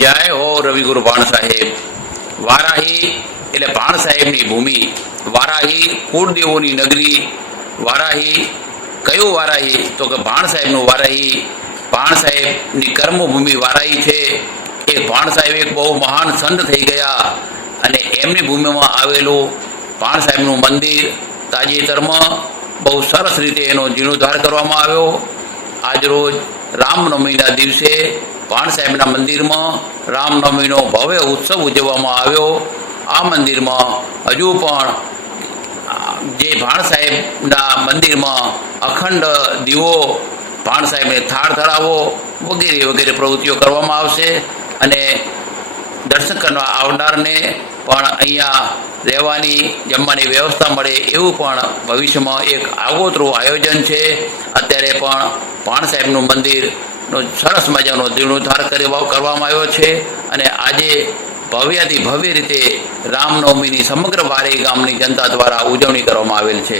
જય હો રવિગુરુ ભાણ સાહેબ. વારાહી એટલે ભાણ સાહેબની ભૂમિ. વારાહી કુળદેવોની નગરી. વારાહી કયું વારાહી? તો કે ભાણ સાહેબનું વારાહી. ભાણ સાહેબની કર્મભૂમિ વારાહી છે. એ ભાણ સાહેબ એક બહુ મહાન સંત થઈ ગયા અને એમની ભૂમિમાં આવેલું ભાણ સાહેબનું મંદિર તાજેતરમાં બહુ સરસ રીતે એનો જીર્ણોદ્ધાર કરવામાં આવ્યો. આજરોજ રામનવમીના દિવસે ભાણ સાહેબના મંદિરમાં રામનવમીનો ભવ્ય ઉત્સવ ઉજવવામાં આવ્યો. આ મંદિરમાં હજુ પણ જે ભાણ સાહેબના મંદિરમાં અખંડ દીવો, ભાણ સાહેબને થાળ ધરાવો વગેરે વગેરે પ્રવૃત્તિઓ કરવામાં આવશે અને દર્શન કરવા આવનારને પણ અહીંયા રહેવાની જમવાની વ્યવસ્થા મળે એવું પણ ભવિષ્યમાં એક આગોતરું આયોજન છે. અત્યારે પણ ભાણ સાહેબનું મંદિરનો સરસ મજાનો જીર્ણોદ્ધાર કરવામાં આવ્યો છે અને આજે ભવ્યાથી ભવ્ય રીતે રામનવમીની સમગ્ર વારે ગામની જનતા દ્વારા ઉજવણી કરવામાં આવેલ છે.